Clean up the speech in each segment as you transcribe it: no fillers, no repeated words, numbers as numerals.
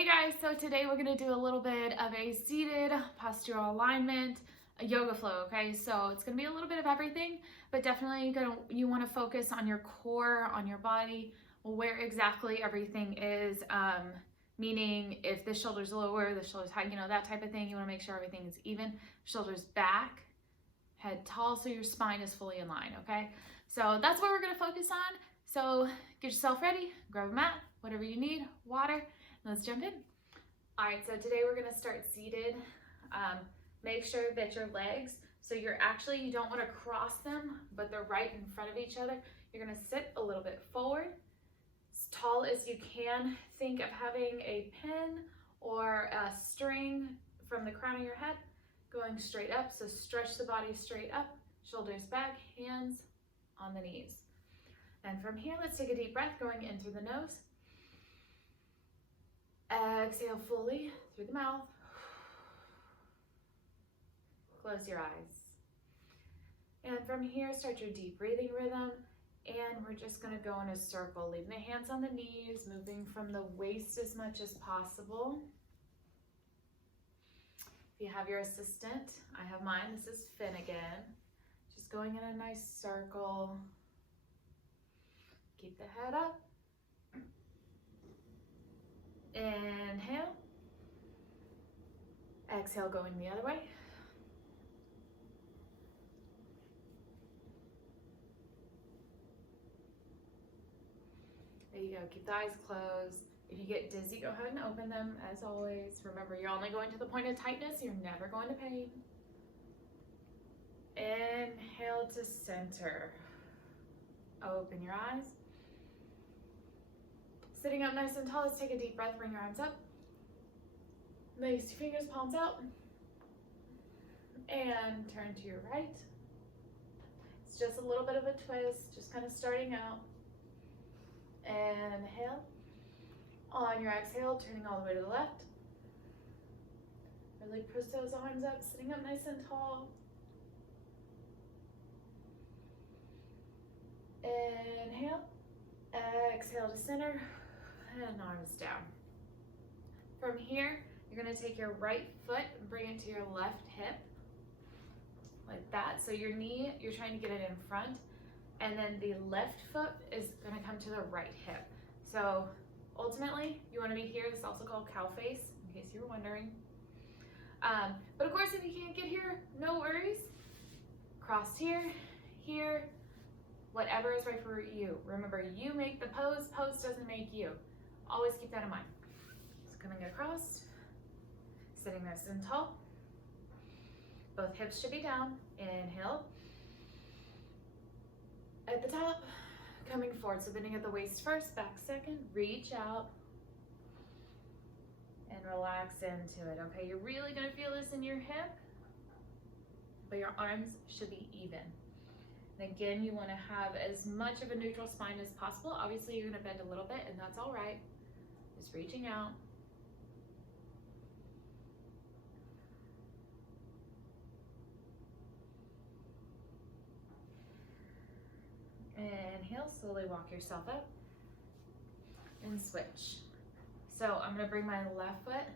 Hey guys, so today we're gonna do a little bit of a seated postural alignment, a yoga flow, okay? So it's gonna be a little bit of everything, but definitely you wanna focus on your core, on your body, where exactly everything is, meaning if the shoulder's lower, the shoulder's high, that type of thing. You wanna make sure everything is even, shoulders back, head tall, so your spine is fully in line, okay? So that's what we're gonna focus on. So get yourself ready, grab a mat, whatever you need, water, let's jump in. All right, so today we're gonna start seated. Make sure that your legs, so you don't wanna cross them, but they're right in front of each other. You're gonna sit a little bit forward, as tall as you can. Think of having a pin or a string from the crown of your head going straight up. So stretch the body straight up, shoulders back, hands on the knees. And from here, let's take a deep breath going in through the nose. Exhale fully through the mouth. Close your eyes. And from here, start your deep breathing rhythm. And we're just gonna go in a circle, leaving the hands on the knees, moving from the waist as much as possible. If you have your assistant, I have mine, this is Finn again. Just going in a nice circle. Keep the head up. Inhale. Exhale, going the other way. There you go, keep the eyes closed. If you get dizzy, go ahead and open them as always. Remember, you're only going to the point of tightness, you're never going to pain. Inhale to center. Open your eyes. Sitting up nice and tall, let's take a deep breath, bring your arms up. Lace your fingers, palms out. And turn to your right. It's just a little bit of a twist, just kind of starting out. Inhale. On your exhale, turning all the way to the left. Really push those arms up, sitting up nice and tall. Inhale. Exhale to center. And arms down. From here, you're gonna take your right foot and bring it to your left hip, like that. So your knee, you're trying to get it in front, and then the left foot is gonna come to the right hip. So ultimately, you wanna be here. This is also called cow face, in case you were wondering. But of course, if you can't get here, no worries. Cross here, here, whatever is right for you. Remember, you make the pose, pose doesn't make you. Always keep that in mind. So coming across, sitting nice and tall. Both hips should be down. Inhale. At the top, coming forward. So bending at the waist first, back second. Reach out and relax into it. Okay, you're really gonna feel this in your hip, but your arms should be even. And again, you wanna have as much of a neutral spine as possible. Obviously, you're gonna bend a little bit, and that's all right. Just reaching out. Inhale, slowly walk yourself up and switch. So I'm gonna bring my left foot,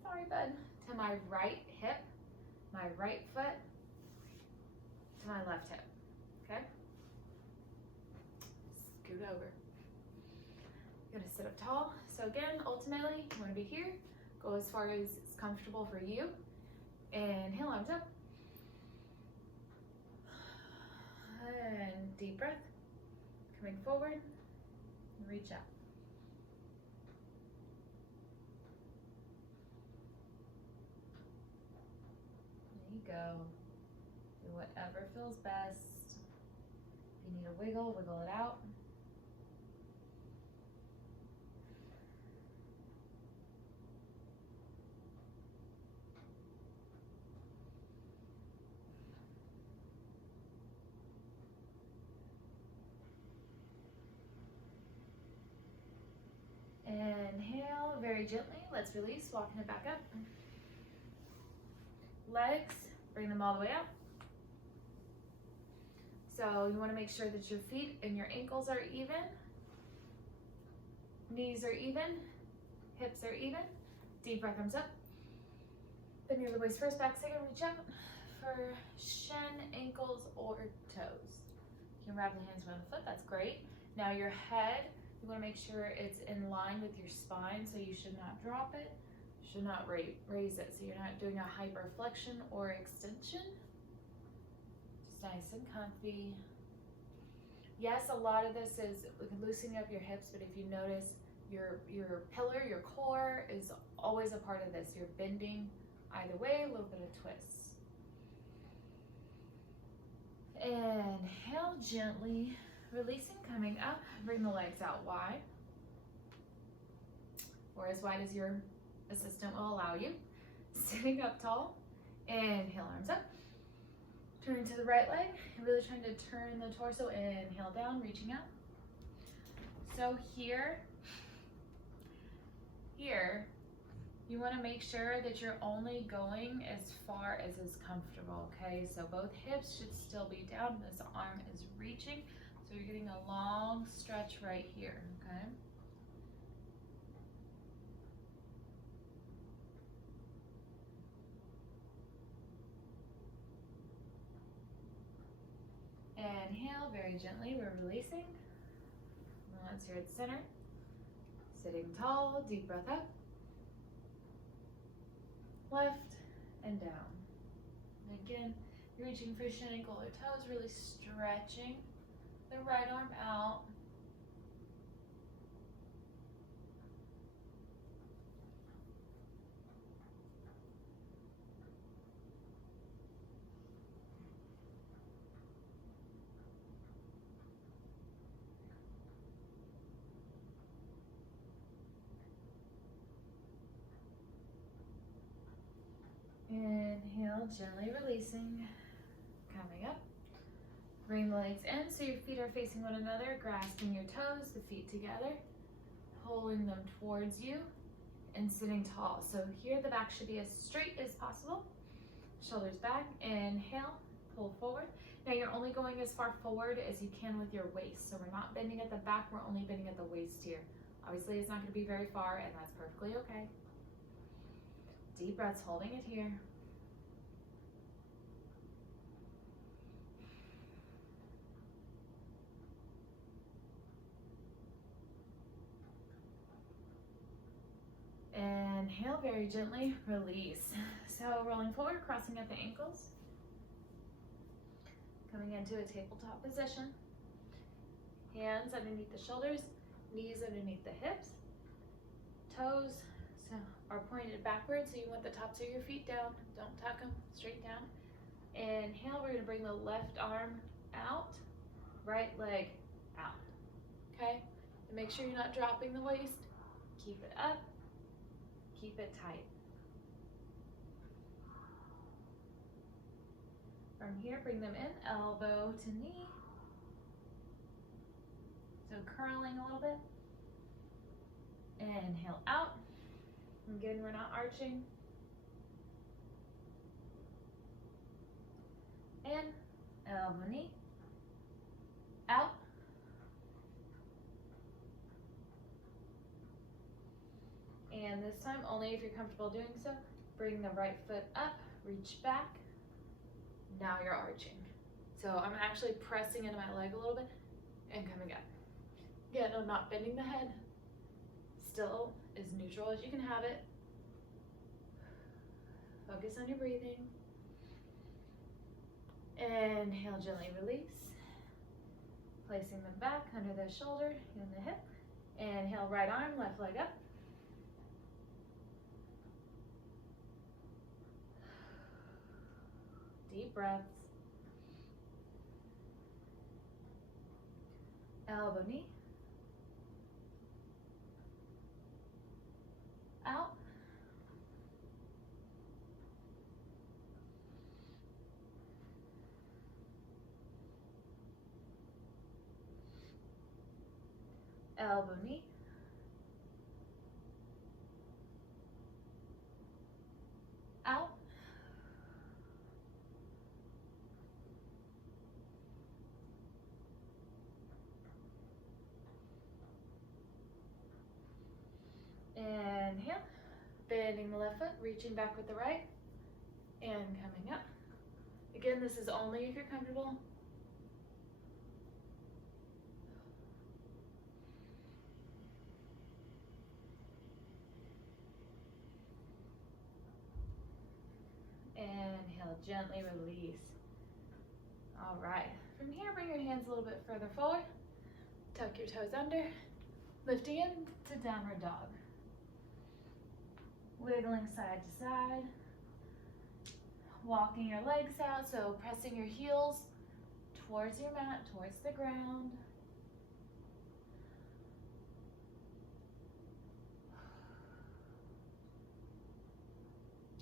sorry bud, to my right hip, my right foot to my left hip, okay? Scoot over. You're gonna sit up tall. So again, ultimately, you wanna be here. Go as far as it's comfortable for you. Inhale, arms up. And deep breath. Coming forward, and reach out. There you go. Do whatever feels best. If you need a wiggle, wiggle it out. Inhale, very gently, let's release, walking it back up. Legs, bring them all the way up. So you wanna make sure that your feet and your ankles are even. Knees are even, hips are even. Deep breath, arms up. Bend your waist first, back second, reach out for shin, ankles, or toes. You can wrap the hands around the foot, that's great. Now your head, you wanna make sure it's in line with your spine, so you should not drop it, should not raise it, so you're not doing a hyperflexion or extension. Just nice and comfy. Yes, a lot of this is loosening up your hips, but if you notice, your pillar, your core is always a part of this. You're bending either way, a little bit of twists. Inhale gently, releasing, coming up. Bring the legs out wide, or as wide as your assistant will allow you. Sitting up tall. Inhale, arms up. Turning to the right leg, really trying to turn the torso. Inhale down, reaching out. So here, you want to make sure that you're only going as far as is comfortable, okay? So both hips should still be down. This arm is reaching, so you're getting a long stretch right here, okay? Inhale, very gently, we're releasing. Once you're at center, sitting tall, deep breath up. Left and down. And again, reaching for shin, ankle, or toes, really stretching the right arm out. Inhale, gently releasing, coming up. Bring the legs in so your feet are facing one another, grasping your toes, the feet together, pulling them towards you, and sitting tall. So here the back should be as straight as possible. Shoulders back, inhale, pull forward. Now you're only going as far forward as you can with your waist. So we're not bending at the back, we're only bending at the waist here. Obviously it's not gonna be very far, and that's perfectly okay. Deep breaths, holding it here. Inhale, very gently, release. So rolling forward, crossing at the ankles. Coming into a tabletop position. Hands underneath the shoulders, knees underneath the hips. Toes are pointed backwards, so you want the tops of your feet down. Don't tuck them, straight down. Inhale, we're gonna bring the left arm out, right leg out, okay? And make sure you're not dropping the waist. Keep it up, keep it tight. From here, bring them in, elbow to knee. So curling a little bit. Inhale out. Again, we're not arching. In, elbow, knee, out. And this time, only if you're comfortable doing so, bring the right foot up, reach back. Now you're arching. So I'm actually pressing into my leg a little bit and coming up. Again, I'm not bending the head. Still as neutral as you can have it. Focus on your breathing. Inhale, gently release. Placing them back under the shoulder and the hip. Inhale, right arm, left leg up. Deep breaths. Elbow, knee. Out. Elbow, knee. Out. Bending the left foot, reaching back with the right, and coming up. Again, this is only if you're comfortable. Inhale, gently release. All right, from here, bring your hands a little bit further forward. Tuck your toes under, lifting in to downward dog. Wiggling side to side. Walking your legs out, so pressing your heels towards your mat, towards the ground.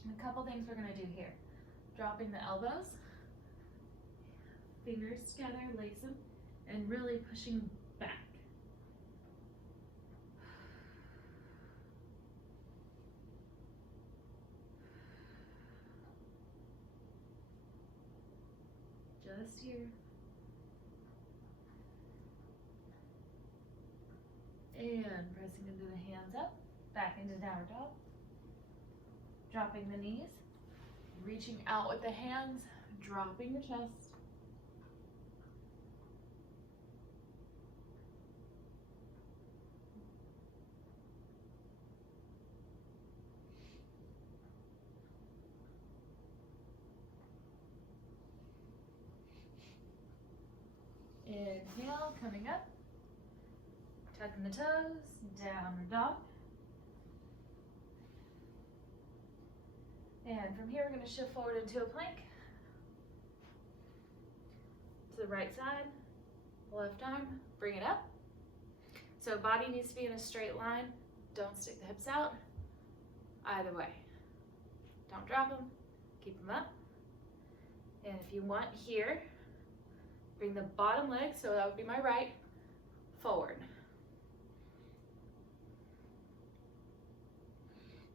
And a couple things we're going to do here. Dropping the elbows, fingers together, lace them, and really pushing back. Just here. And pressing into the hands up, back into downward dog. Dropping the knees, reaching out with the hands, dropping your chest. Inhale, coming up, tucking the toes, downward dog. And from here, we're going to shift forward into a plank. To the right side, left arm, bring it up. So body needs to be in a straight line. Don't stick the hips out. Either way. Don't drop them, keep them up. And if you want here, bring the bottom leg, so that would be my right, forward.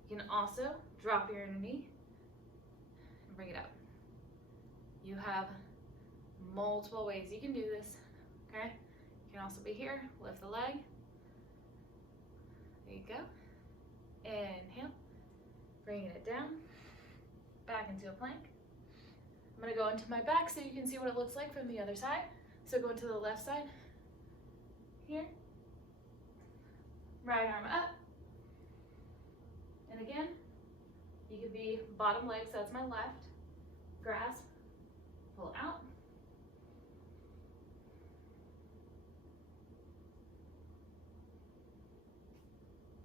You can also drop your inner knee and bring it up. You have multiple ways you can do this, okay? You can also be here, lift the leg. There you go. Inhale, bringing it down, back into a plank. I'm gonna go into my back so you can see what it looks like from the other side. So go into the left side, here. Right arm up. And again, you could be bottom leg, so that's my left. Grasp, pull out.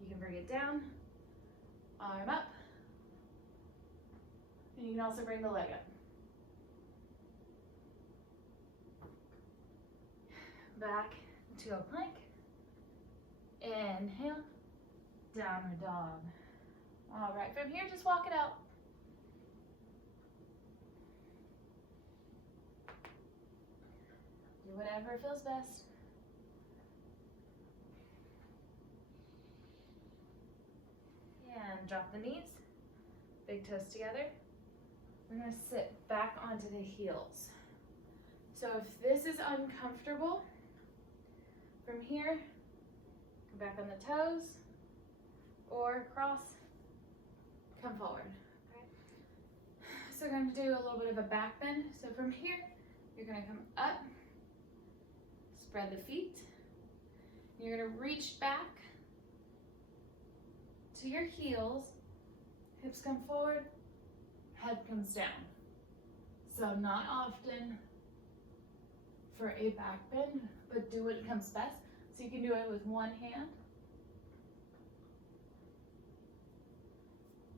You can bring it down, arm up. And you can also bring the leg up. Back to a plank. Inhale, downward dog. All right, from here, just walk it out. Do whatever feels best. And drop the knees, big toes together. We're gonna sit back onto the heels. So if this is uncomfortable, from here, come back on the toes, or cross, come forward. Okay. So we're going to do a little bit of a back bend. So from here, you're going to come up, spread the feet. You're going to reach back to your heels, hips come forward, head comes down. So not often for a back bend, but do what comes best. So you can do it with one hand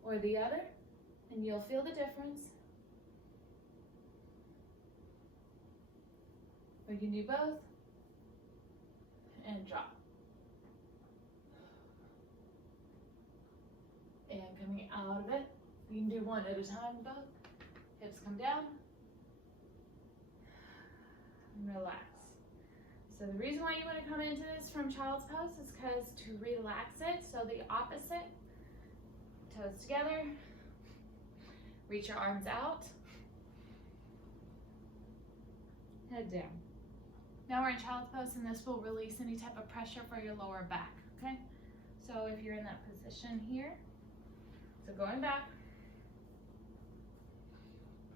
or the other, and you'll feel the difference. We can do both, and drop. And coming out of it, you can do one at a time, both. Hips come down, and relax. So the reason why you want to come into this from child's pose is because to relax it, so the opposite, toes together, reach your arms out, head down. Now we're in child's pose, and this will release any type of pressure for your lower back, okay? So if you're in that position here, So going back,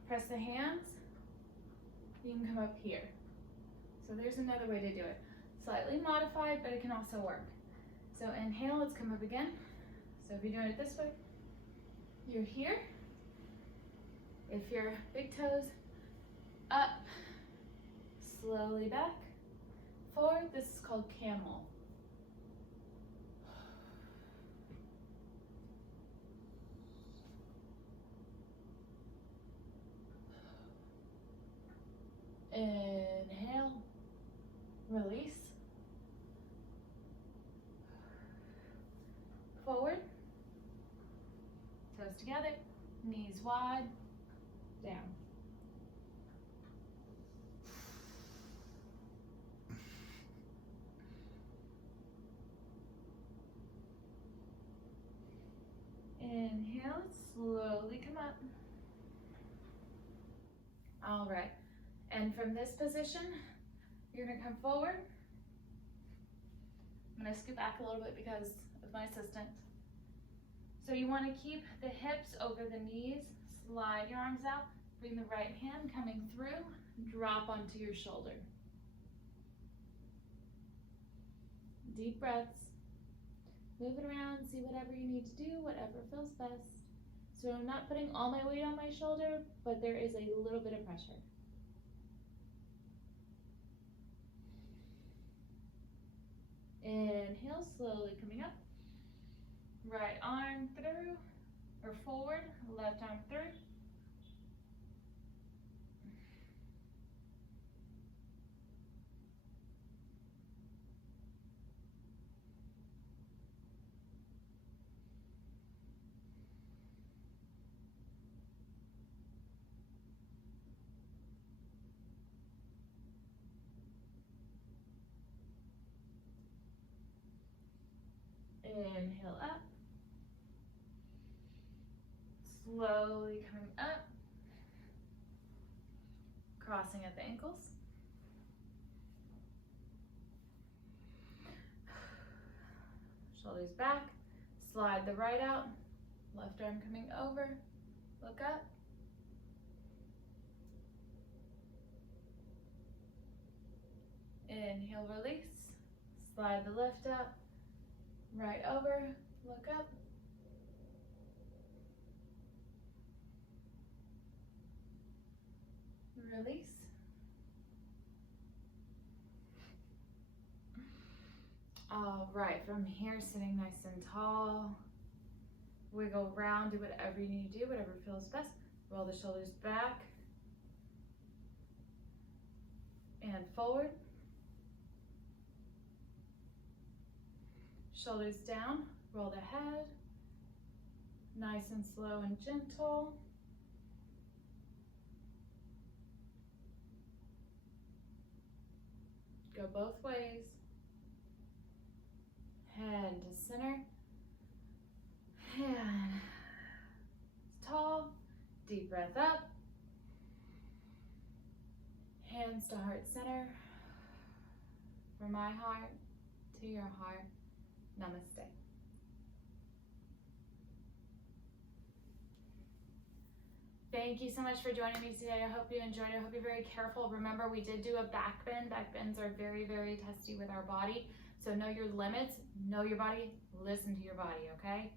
press the hands, you can come up here. So there's another way to do it. Slightly modified, but it can also work. So inhale, let's come up again. So if you're doing it this way, you're here. If your big toes up, slowly back, forward. This is called camel. Inhale, release. Forward, toes together, knees wide, down. Inhale, slowly come up. All right, and from this position, you're gonna come forward. I'm gonna scoot back a little bit because of my assistant. So you wanna keep the hips over the knees, slide your arms out, bring the right hand coming through, drop onto your shoulder. Deep breaths. Move it around, see whatever you need to do, whatever feels best. So I'm not putting all my weight on my shoulder, but there is a little bit of pressure. Inhale, slowly coming up. Right arm through, or forward, left arm through. Inhale up. Slowly coming up. Crossing at the ankles. Shoulders back. Slide the right out. Left arm coming over. Look up. Inhale, release. Slide the left out. Right over, look up. Release. All right, from here, sitting nice and tall. Wiggle around, do whatever you need to do, whatever feels best. Roll the shoulders back and forward. Shoulders down, roll the head, nice and slow and gentle. Go both ways. Head to center. And tall, deep breath up. Hands to heart center. From my heart to your heart. Namaste. Thank you so much for joining me today. I hope you enjoyed it. I hope you're very careful. Remember, we did do a back bend. Back bends are very, very testy with our body. So know your limits, know your body, listen to your body, okay?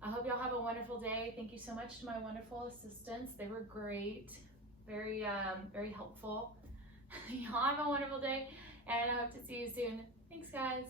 I hope y'all have a wonderful day. Thank you so much to my wonderful assistants. They were great, very, very helpful. Y'all have a wonderful day, and I hope to see you soon. Thanks, guys.